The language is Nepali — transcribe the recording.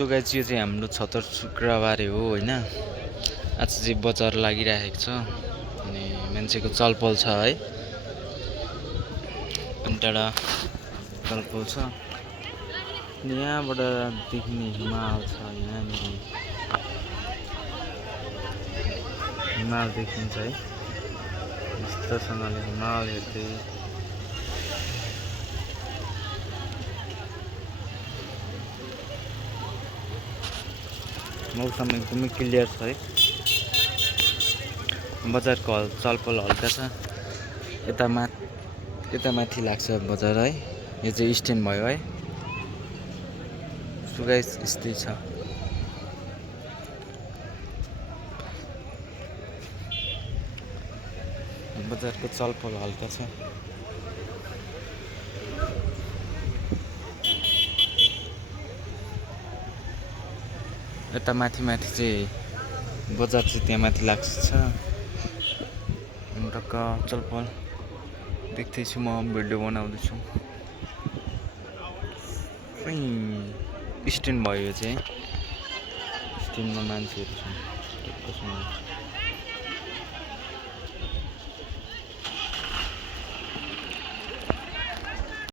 सो गाइस यो चाहिँ हाम्रो छतर शुक्रबार हो होइन। आज चाहिँ बजार लागिरहेको छ अनि मान्छेको चलपल छ है। अनि टाढा चलपल छ अनि यहाँबाट देखिने हिमाल छ। यहाँनिर हिमाल देखिन्छ है, मस्तसँगले हिमाल हेर्दै। मौसम एकदमै क्लियर छ है। बजारको चलपल हल्का छ। यता माथि लाग्छ बजार है। यो चाहिँ स्ट्यान्ड भयो है। सो गाइस यस्तै छ। बजारको चलपल हल्का छ। यता माथि चाहिँ बजार चाहिँ त्यहाँ माथि लाग्छ। टक्क चलपल देख्दैछु, म भिडियो बनाउँदैछु। स्ट्यान्ड भयो यो चाहिँ। स्ट्यान्डमा मान्छेहरू छन् टक्कसँग।